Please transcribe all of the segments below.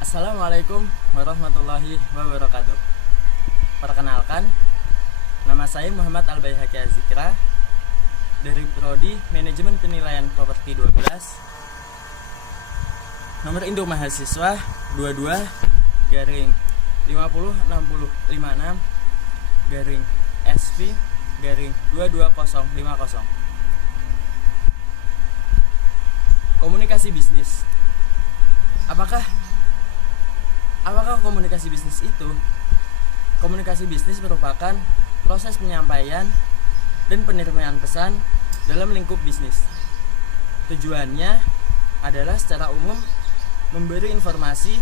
Assalamualaikum warahmatullahi wabarakatuh. Perkenalkan, nama saya Muhammad Al-Baihaqi Az-Zikra dari Prodi Manajemen Penilaian Properti 12. Nomor induk mahasiswa 22 garing 50656 garing SV garing 22050. Komunikasi bisnis. Apakah komunikasi bisnis itu? Komunikasi bisnis merupakan proses penyampaian dan penerimaan pesan dalam lingkup bisnis. Tujuannya adalah secara umum memberi informasi,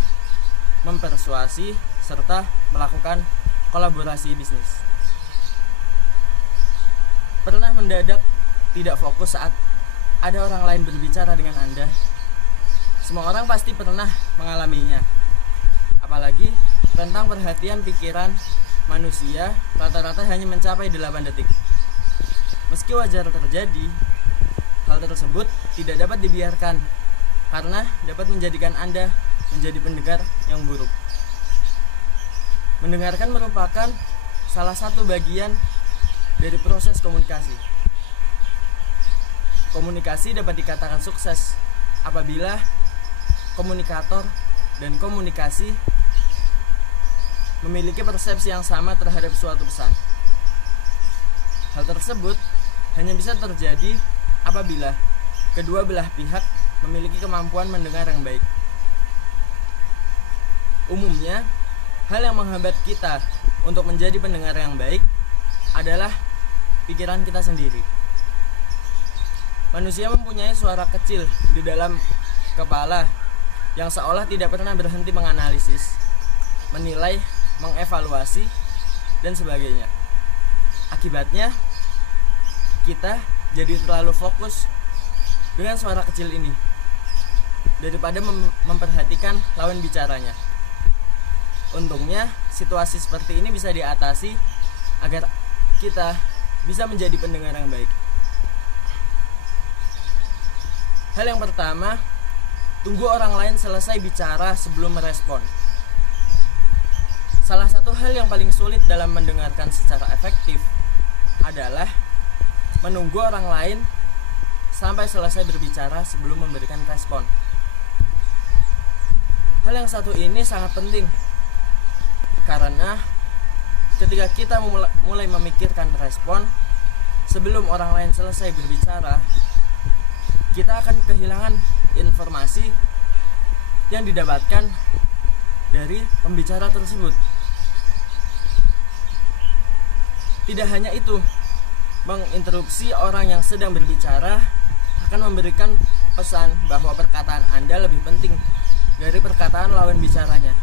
mempersuasi, serta melakukan kolaborasi bisnis. Pernah mendadak tidak fokus saat ada orang lain berbicara dengan Anda? Semua orang pasti pernah mengalaminya. Apalagi tentang perhatian pikiran manusia rata-rata hanya mencapai 8 detik. Meski wajar terjadi, hal tersebut tidak dapat dibiarkan karena dapat menjadikan Anda menjadi pendengar yang buruk. Mendengarkan merupakan salah satu bagian dari proses komunikasi. Komunikasi dapat dikatakan sukses apabila komunikator dan komunikasi memiliki persepsi yang sama terhadap suatu pesan. Hal tersebut hanya bisa terjadi apabila kedua belah pihak memiliki kemampuan mendengar yang baik. Umumnya, hal yang menghambat kita untuk menjadi pendengar yang baik adalah pikiran kita sendiri. Manusia mempunyai suara kecil di dalam kepala yang seolah tidak pernah berhenti menganalisis, menilai, mengevaluasi, dan sebagainya. Akibatnya, kita jadi terlalu fokus dengan suara kecil ini daripada memperhatikan lawan bicaranya. Untungnya, situasi seperti ini bisa diatasi agar kita bisa menjadi pendengar yang baik. Hal yang pertama, tunggu orang lain selesai bicara sebelum merespon. Salah satu hal yang paling sulit dalam mendengarkan secara efektif adalah menunggu orang lain sampai selesai berbicara sebelum memberikan respon. Hal yang satu ini sangat penting karena ketika kita mulai memikirkan respon sebelum orang lain selesai berbicara, kita akan kehilangan informasi yang didapatkan dari pembicara tersebut. Tidak hanya itu, menginterupsi orang yang sedang berbicara akan memberikan pesan bahwa perkataan Anda lebih penting dari perkataan lawan bicaranya.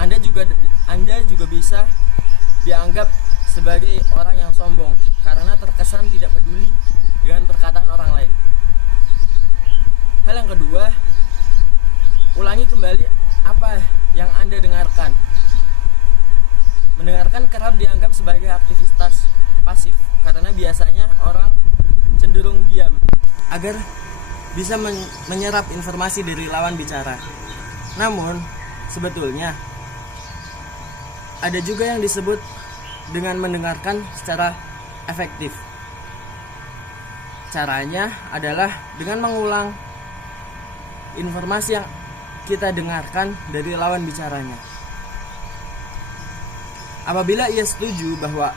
Anda juga bisa dianggap sebagai orang yang sombong karena terkesan tidak peduli dengan perkataan orang lain. Hal yang kedua, ulangi kembali apa yang Anda dengarkan. Mendengarkan kerap dianggap sebagai aktivitas pasif karena biasanya orang cenderung diam agar bisa menyerap informasi dari lawan bicara. Namun, sebetulnya ada juga yang disebut dengan mendengarkan secara efektif. Caranya adalah dengan mengulang informasi yang kita dengarkan dari lawan bicaranya. Apabila ia setuju bahwa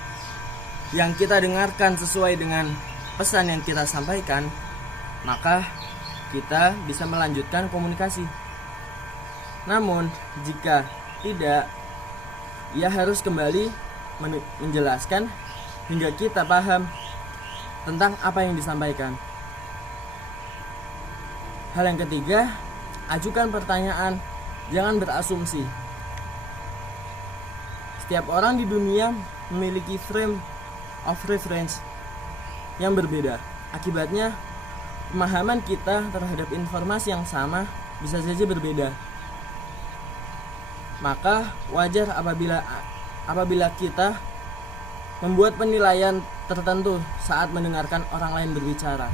yang kita dengarkan sesuai dengan pesan yang kita sampaikan, maka kita bisa melanjutkan komunikasi. Namun, jika tidak, ia harus kembali menjelaskan hingga kita paham tentang apa yang disampaikan. Hal yang ketiga, ajukan pertanyaan, jangan berasumsi. Setiap orang di dunia memiliki frame of reference yang berbeda. Akibatnya, pemahaman kita terhadap informasi yang sama bisa saja berbeda. Maka wajar apabila kita membuat penilaian tertentu saat mendengarkan orang lain berbicara.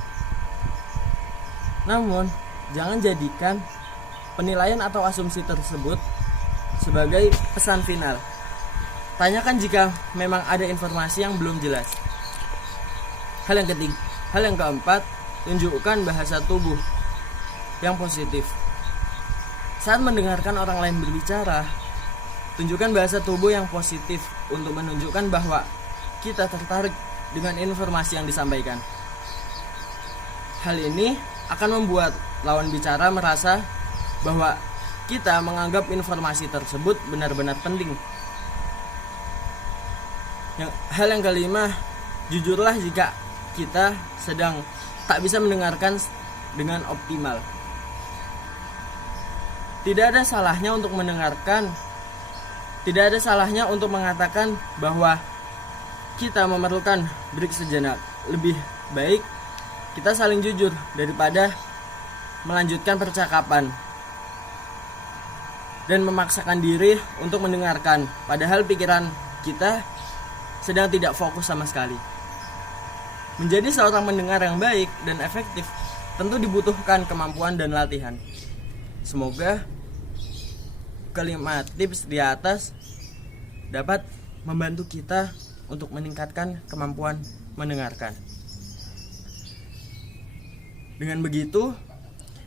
Namun, jangan jadikan penilaian atau asumsi tersebut sebagai pesan final. Tanyakan jika memang ada informasi yang belum jelas. Hal yang keempat, tunjukkan bahasa tubuh yang positif. Saat mendengarkan orang lain berbicara, tunjukkan bahasa tubuh yang positif untuk menunjukkan bahwa kita tertarik dengan informasi yang disampaikan. Hal ini akan membuat lawan bicara merasa bahwa kita menganggap informasi tersebut benar-benar penting. Hal yang kelima, jujurlah jika kita sedang tak bisa mendengarkan dengan optimal. Tidak ada salahnya untuk mendengarkan. Tidak ada salahnya untuk mengatakan bahwa kita memerlukan break sejenak. Lebih baik kita saling jujur daripada melanjutkan percakapan dan memaksakan diri untuk mendengarkan, padahal pikiran kita sedang tidak fokus sama sekali. Menjadi seorang mendengar yang baik dan efektif tentu dibutuhkan kemampuan dan latihan. Semoga kelima tips di atas dapat membantu kita untuk meningkatkan kemampuan mendengarkan. Dengan begitu,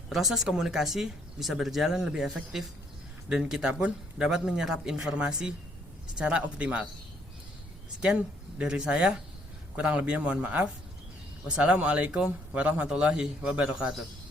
proses komunikasi bisa berjalan lebih efektif dan kita pun dapat menyerap informasi secara optimal. Sekian dari saya, kurang lebihnya mohon maaf. Wassalamualaikum warahmatullahi wabarakatuh.